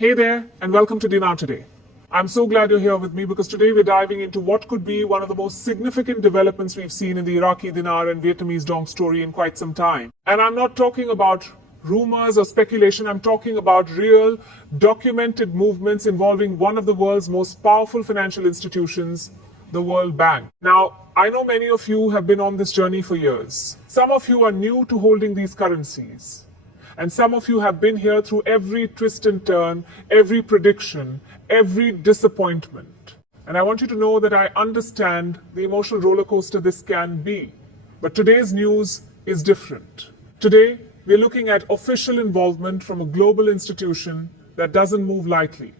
Hey there, and welcome to Dinar Today. I'm so glad you're here with me because today we're diving into what could be one of the most significant developments we've seen in the Iraqi Dinar and Vietnamese dong story in quite some time. And I'm not talking about rumors or speculation, I'm talking about real, documented movements involving one of the world's most powerful financial institutions, the World Bank. Now, I know many of you have been on this journey for years. Some of you are new to holding these currencies. And some of you have been here through every twist and turn, every prediction, every disappointment. And I want you to know that I understand the emotional roller coaster this can be. But today's news is different. Today, we're looking at official involvement from a global institution that doesn't move lightly.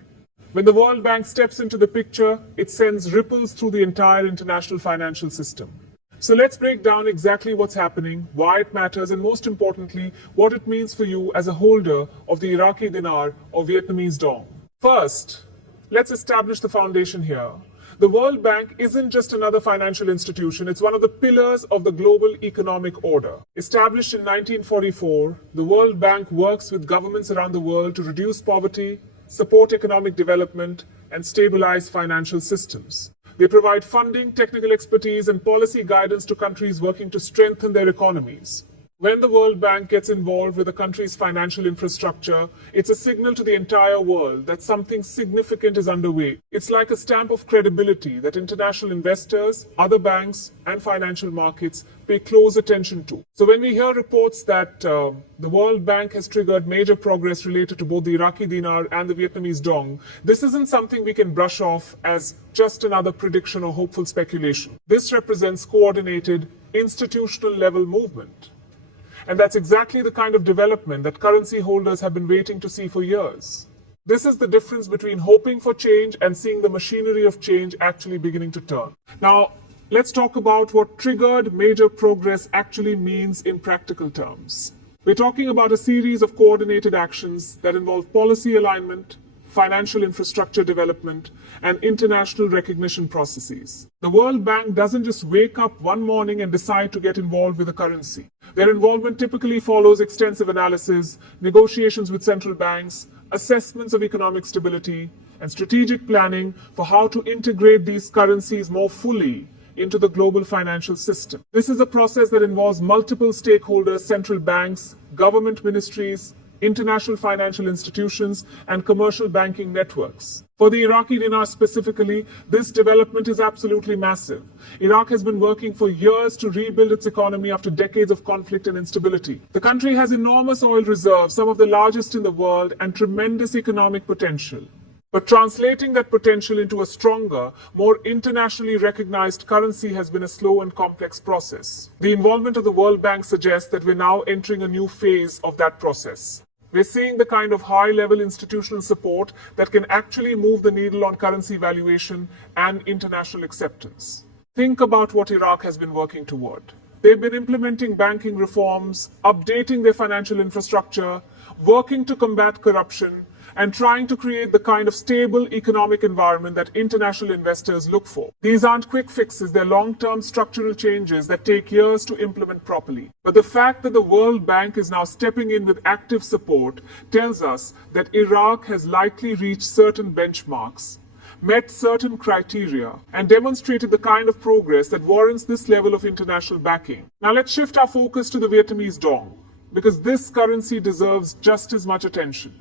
When the World Bank steps into the picture, it sends ripples through the entire international financial system. So let's break down exactly what's happening, why it matters, and most importantly, what it means for you as a holder of the Iraqi Dinar or Vietnamese dong. First, let's establish the foundation here. The World Bank isn't just another financial institution, it's one of the pillars of the global economic order. Established in 1944, the World Bank works with governments around the world to reduce poverty, support economic development, and stabilize financial systems. They provide funding, technical expertise, and policy guidance to countries working to strengthen their economies. When the World Bank gets involved with a country's financial infrastructure, it's a signal to the entire world that something significant is underway. It's like a stamp of credibility that international investors, other banks, and financial markets pay close attention to. So when we hear reports that the World Bank has triggered major progress related to both the Iraqi Dinar and the Vietnamese dong, this isn't something we can brush off as just another prediction or hopeful speculation. This represents coordinated, institutional level movement. And that's exactly the kind of development that currency holders have been waiting to see for years. This is the difference between hoping for change and seeing the machinery of change actually beginning to turn. Now, let's talk about what triggered major progress actually means in practical terms. We're talking about a series of coordinated actions that involve policy alignment, financial infrastructure development, and international recognition processes. The World Bank doesn't just wake up one morning and decide to get involved with a currency. Their involvement typically follows extensive analysis, negotiations with central banks, assessments of economic stability, and strategic planning for how to integrate these currencies more fully into the global financial system. This is a process that involves multiple stakeholders, central banks, government ministries, international financial institutions, and commercial banking networks. For the Iraqi dinar specifically, this development is absolutely massive. Iraq has been working for years to rebuild its economy after decades of conflict and instability. The country has enormous oil reserves, some of the largest in the world, and tremendous economic potential. But translating that potential into a stronger, more internationally recognized currency has been a slow and complex process. The involvement of the World Bank suggests that we're now entering a new phase of that process. We're seeing the kind of high-level institutional support that can actually move the needle on currency valuation and international acceptance. Think about what Iraq has been working toward. They've been implementing banking reforms, updating their financial infrastructure, working to combat corruption, and trying to create the kind of stable economic environment that international investors look for. These aren't quick fixes, they're long-term structural changes that take years to implement properly. But the fact that the World Bank is now stepping in with active support tells us that Iraq has likely reached certain benchmarks, met certain criteria, and demonstrated the kind of progress that warrants this level of international backing. Now let's shift our focus to the Vietnamese dong, because this currency deserves just as much attention.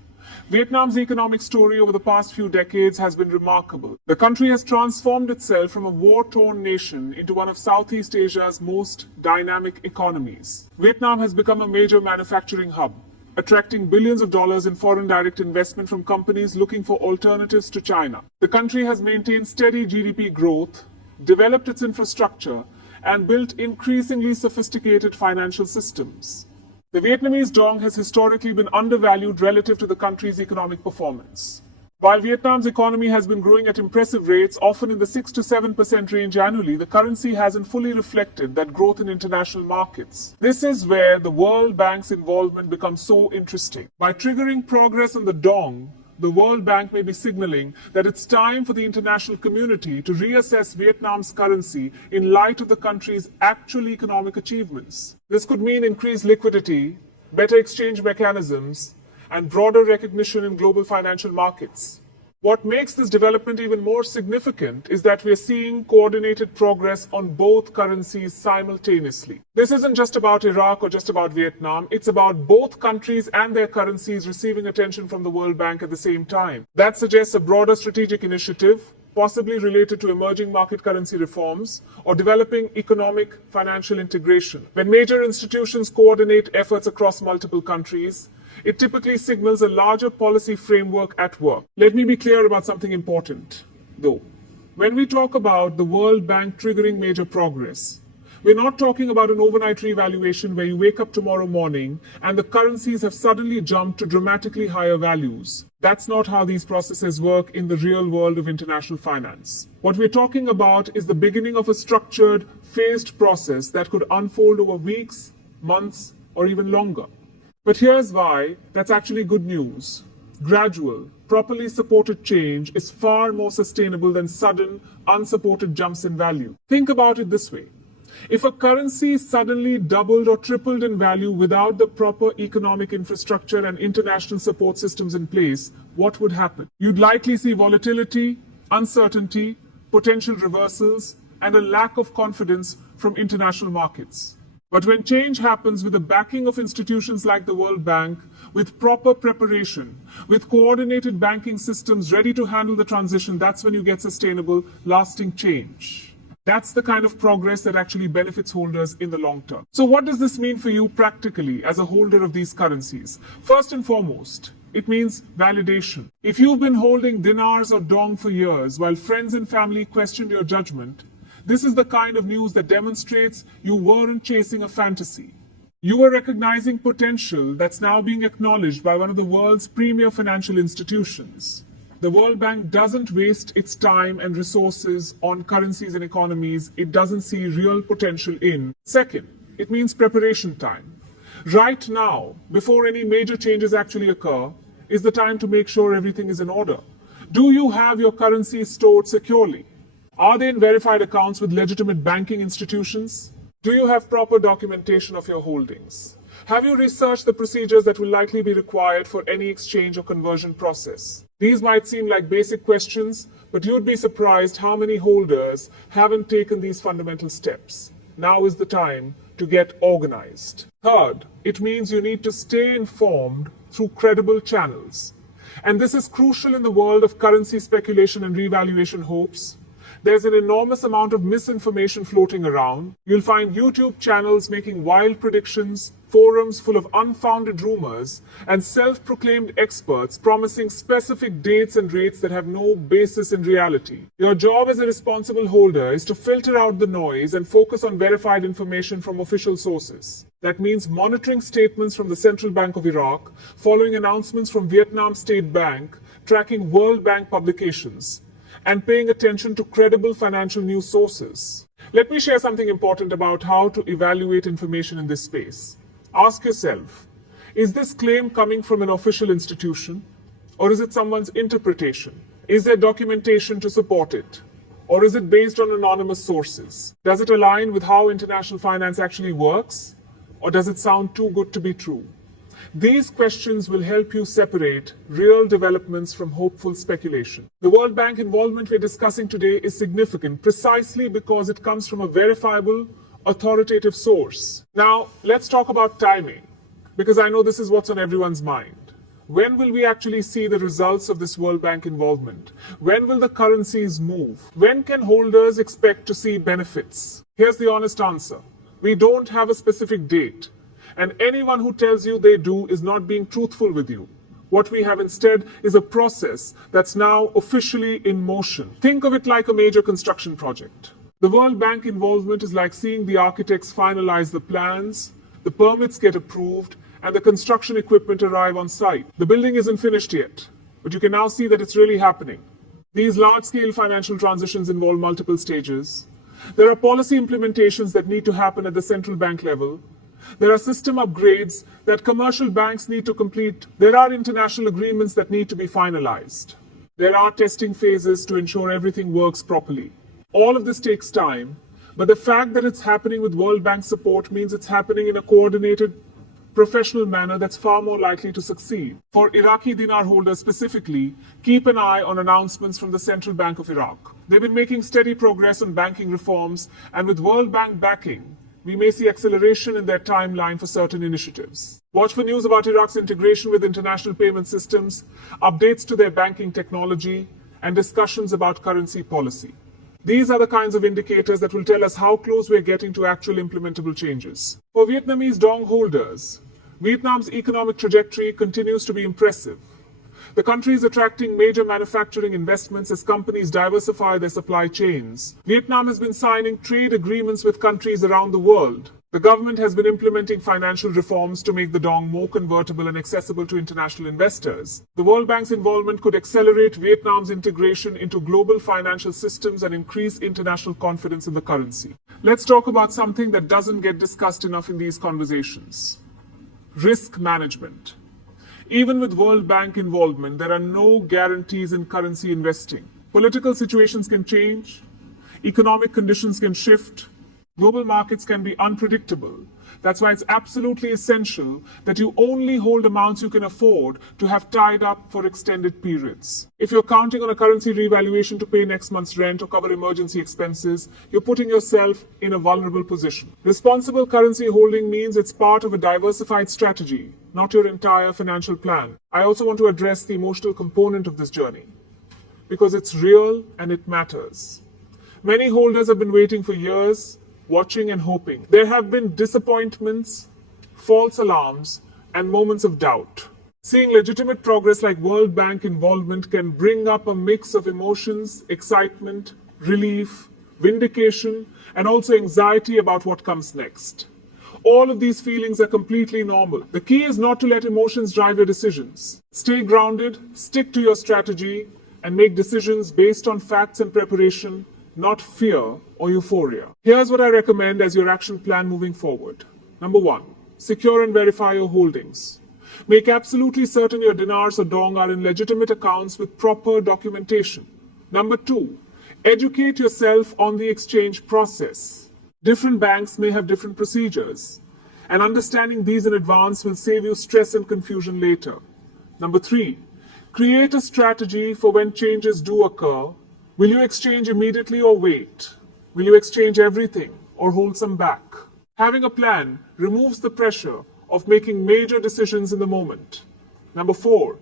Vietnam's economic story over the past few decades has been remarkable. The country has transformed itself from a war-torn nation into one of Southeast Asia's most dynamic economies. Vietnam has become a major manufacturing hub, attracting billions of dollars in foreign direct investment from companies looking for alternatives to China. The country has maintained steady GDP growth, developed its infrastructure, and built increasingly sophisticated financial systems. The Vietnamese dong has historically been undervalued relative to the country's economic performance. While Vietnam's economy has been growing at impressive rates, often in the 6 to 7% range annually, the currency hasn't fully reflected that growth in international markets. This is where the World Bank's involvement becomes so interesting. By triggering progress on the dong, the World Bank may be signaling that it's time for the international community to reassess Vietnam's currency in light of the country's actual economic achievements. This could mean increased liquidity, better exchange mechanisms, and broader recognition in global financial markets. What makes this development even more significant is that we are seeing coordinated progress on both currencies simultaneously. This isn't just about Iraq or just about Vietnam, it's about both countries and their currencies receiving attention from the World Bank at the same time. That suggests a broader strategic initiative, possibly related to emerging market currency reforms or developing economic financial integration. When major institutions coordinate efforts across multiple countries, it typically signals a larger policy framework at work. Let me be clear about something important, though. When we talk about the World Bank triggering major progress, we're not talking about an overnight revaluation where you wake up tomorrow morning and the currencies have suddenly jumped to dramatically higher values. That's not how these processes work in the real world of international finance. What we're talking about is the beginning of a structured, phased process that could unfold over weeks, months, or even longer. But here's why that's actually good news. Gradual, properly supported change is far more sustainable than sudden, unsupported jumps in value. Think about it this way. If a currency suddenly doubled or tripled in value without the proper economic infrastructure and international support systems in place, what would happen? You'd likely see volatility, uncertainty, potential reversals, and a lack of confidence from international markets. But when change happens with the backing of institutions like the World Bank, with proper preparation, with coordinated banking systems ready to handle the transition, that's when you get sustainable, lasting change. That's the kind of progress that actually benefits holders in the long term. So what does this mean for you practically as a holder of these currencies? First and foremost, it means validation. If you've been holding dinars or dong for years while friends and family questioned your judgment, this is the kind of news that demonstrates you weren't chasing a fantasy. You were recognizing potential that's now being acknowledged by one of the world's premier financial institutions. The World Bank doesn't waste its time and resources on currencies and economies it doesn't see real potential in. Second, it means preparation time. Right now, before any major changes actually occur, is the time to make sure everything is in order. Do you have your currency stored securely? Are they in verified accounts with legitimate banking institutions? Do you have proper documentation of your holdings? Have you researched the procedures that will likely be required for any exchange or conversion process? These might seem like basic questions, but you'd be surprised how many holders haven't taken these fundamental steps. Now is the time to get organized. Third, it means you need to stay informed through credible channels. And this is crucial in the world of currency speculation and revaluation hopes. There's an enormous amount of misinformation floating around. You'll find YouTube channels making wild predictions, forums full of unfounded rumors, and self-proclaimed experts promising specific dates and rates that have no basis in reality. Your job as a responsible holder is to filter out the noise and focus on verified information from official sources. That means monitoring statements from the Central Bank of Iraq, following announcements from Vietnam State Bank, tracking World Bank publications, and paying attention to credible financial news sources. Let me share something important about how to evaluate information in this space. Ask yourself, is this claim coming from an official institution, or is it someone's interpretation? Is there documentation to support it, or is it based on anonymous sources? Does it align with how international finance actually works, or does it sound too good to be true? These questions will help you separate real developments from hopeful speculation. The World Bank involvement we're discussing today is significant precisely because it comes from a verifiable, authoritative source. Now, let's talk about timing, because I know this is what's on everyone's mind. When will we actually see the results of this World Bank involvement? When will the currencies move? When can holders expect to see benefits? Here's the honest answer. We don't have a specific date. And anyone who tells you they do is not being truthful with you. What we have instead is a process that's now officially in motion. Think of it like a major construction project. The World Bank involvement is like seeing the architects finalize the plans, the permits get approved, and the construction equipment arrive on site. The building isn't finished yet, but you can now see that it's really happening. These large-scale financial transitions involve multiple stages. There are policy implementations that need to happen at the central bank level. There are system upgrades that commercial banks need to complete. There are international agreements that need to be finalized. There are testing phases to ensure everything works properly. All of this takes time, but the fact that it's happening with World Bank support means it's happening in a coordinated, professional manner that's far more likely to succeed. For Iraqi Dinar holders specifically, keep an eye on announcements from the Central Bank of Iraq. They've been making steady progress on banking reforms, and with World Bank backing, we may see acceleration in their timeline for certain initiatives. Watch for news about Iraq's integration with international payment systems, updates to their banking technology, and discussions about currency policy. These are the kinds of indicators that will tell us how close we're getting to actual implementable changes. For Vietnamese dong holders, Vietnam's economic trajectory continues to be impressive. The country is attracting major manufacturing investments as companies diversify their supply chains. Vietnam has been signing trade agreements with countries around the world. The government has been implementing financial reforms to make the dong more convertible and accessible to international investors. The World Bank's involvement could accelerate Vietnam's integration into global financial systems and increase international confidence in the currency. Let's talk about something that doesn't get discussed enough in these conversations: risk management. Even with World Bank involvement, there are no guarantees in currency investing. Political situations can change, economic conditions can shift, global markets can be unpredictable. That's why it's absolutely essential that you only hold amounts you can afford to have tied up for extended periods. If you're counting on a currency revaluation to pay next month's rent or cover emergency expenses, you're putting yourself in a vulnerable position. Responsible currency holding means it's part of a diversified strategy, not your entire financial plan. I also want to address the emotional component of this journey, because it's real and it matters. Many holders have been waiting for years, watching and hoping. There have been disappointments, false alarms, and moments of doubt. Seeing legitimate progress like World Bank involvement can bring up a mix of emotions, excitement, relief, vindication, and also anxiety about what comes next. All of these feelings are completely normal. The key is not to let emotions drive your decisions. Stay grounded, stick to your strategy, and make decisions based on facts and preparation, not fear or euphoria. Here's what I recommend as your action plan moving forward. Number 1, secure and verify your holdings. Make absolutely certain your dinars or dong are in legitimate accounts with proper documentation. Number 2, educate yourself on the exchange process. Different banks may have different procedures, and understanding these in advance will save you stress and confusion later. Number 3, create a strategy for when changes do occur. Will you exchange immediately or wait? Will you exchange everything or hold some back? Having a plan removes the pressure of making major decisions in the moment. Number 4,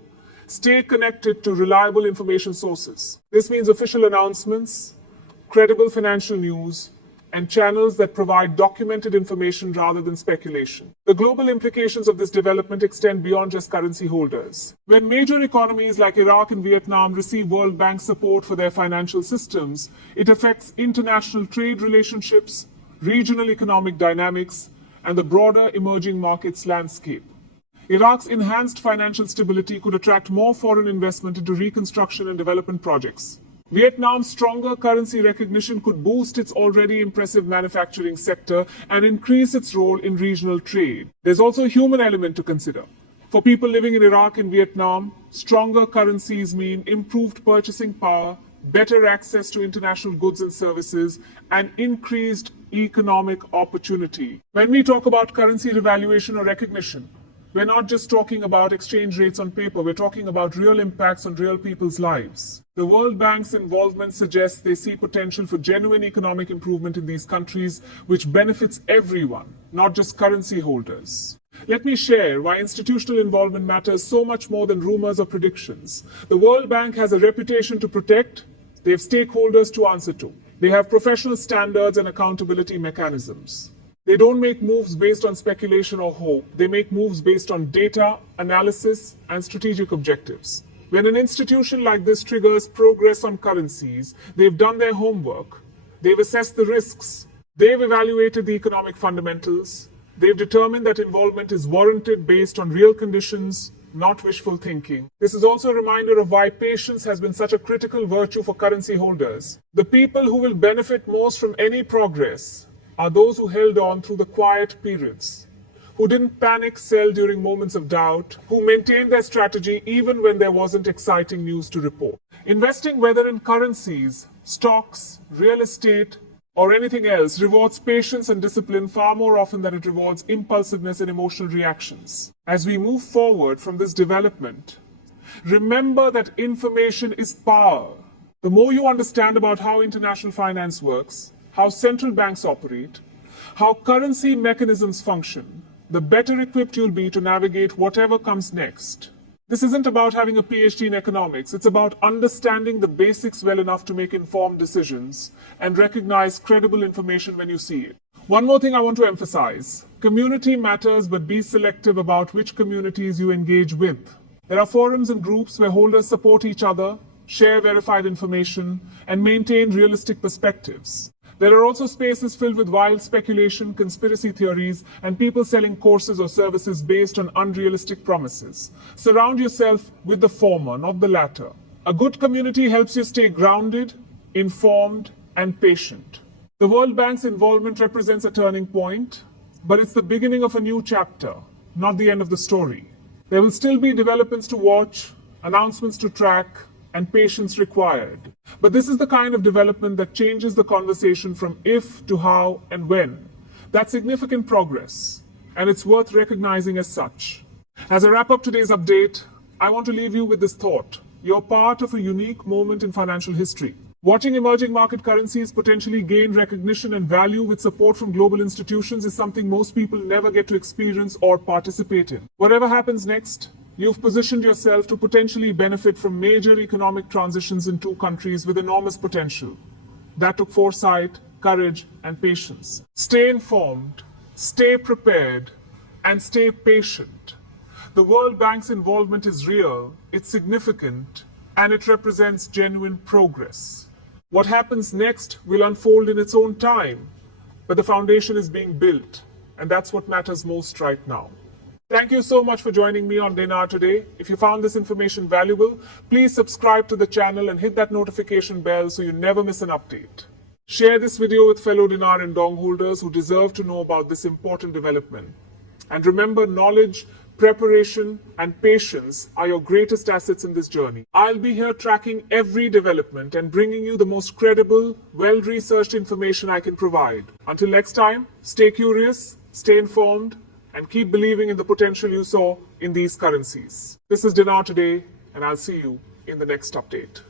stay connected to reliable information sources. This means official announcements, credible financial news, and channels that provide documented information rather than speculation. The global implications of this development extend beyond just currency holders. When major economies like Iraq and Vietnam receive World Bank support for their financial systems, it affects international trade relationships, regional economic dynamics, and the broader emerging markets landscape. Iraq's enhanced financial stability could attract more foreign investment into reconstruction and development projects. Vietnam's stronger currency recognition could boost its already impressive manufacturing sector and increase its role in regional trade. There's also a human element to consider. For people living in Iraq and Vietnam, stronger currencies mean improved purchasing power, better access to international goods and services, and increased economic opportunity. When we talk about currency revaluation or recognition, we're not just talking about exchange rates on paper, we're talking about real impacts on real people's lives. The World Bank's involvement suggests they see potential for genuine economic improvement in these countries, which benefits everyone, not just currency holders. Let me share why institutional involvement matters so much more than rumors or predictions. The World Bank has a reputation to protect, they have stakeholders to answer to. They have professional standards and accountability mechanisms. They don't make moves based on speculation or hope. They make moves based on data, analysis, and strategic objectives. When an institution like this triggers progress on currencies, they've done their homework. They've assessed the risks. They've evaluated the economic fundamentals. They've determined that involvement is warranted based on real conditions, not wishful thinking. This is also a reminder of why patience has been such a critical virtue for currency holders. The people who will benefit most from any progress are those who held on through the quiet periods, who didn't panic sell during moments of doubt, who maintained their strategy even when there wasn't exciting news to report. Investing, whether in currencies, stocks, real estate, or anything else rewards patience and discipline far more often than it rewards impulsiveness and emotional reactions. As we move forward from this development, remember that information is power. The more you understand about how international finance works, how central banks operate, how currency mechanisms function, the better equipped you'll be to navigate whatever comes next. This isn't about having a PhD in economics, it's about understanding the basics well enough to make informed decisions and recognize credible information when you see it. One more thing I want to emphasize. Community matters, but be selective about which communities you engage with. There are forums and groups where holders support each other, share verified information, and maintain realistic perspectives. There are also spaces filled with wild speculation, conspiracy theories, and people selling courses or services based on unrealistic promises. Surround yourself with the former, not the latter. A good community helps you stay grounded, informed, and patient. The World Bank's involvement represents a turning point, but it's the beginning of a new chapter, not the end of the story. There will still be developments to watch, announcements to track, and patience required. But this is the kind of development that changes the conversation from if to how and when. That's significant progress, and it's worth recognizing as such. As I wrap up today's update, I want to leave you with this thought. You're part of a unique moment in financial history. Watching emerging market currencies potentially gain recognition and value with support from global institutions is something most people never get to experience or participate in. Whatever happens next, you've positioned yourself to potentially benefit from major economic transitions in two countries with enormous potential. That took foresight, courage, and patience. Stay informed, stay prepared, and stay patient. The World Bank's involvement is real, it's significant, and it represents genuine progress. What happens next will unfold in its own time, but the foundation is being built, and that's what matters most right now. Thank you so much for joining me on Dinar today. If you found this information valuable, please subscribe to the channel and hit that notification bell so you never miss an update. Share this video with fellow Dinar and Dong holders who deserve to know about this important development. And remember, knowledge, preparation, and patience are your greatest assets in this journey. I'll be here tracking every development and bringing you the most credible, well-researched information I can provide. Until next time, stay curious, stay informed, and keep believing in the potential you saw in these currencies. This is Dinar today, and I'll see you in the next update.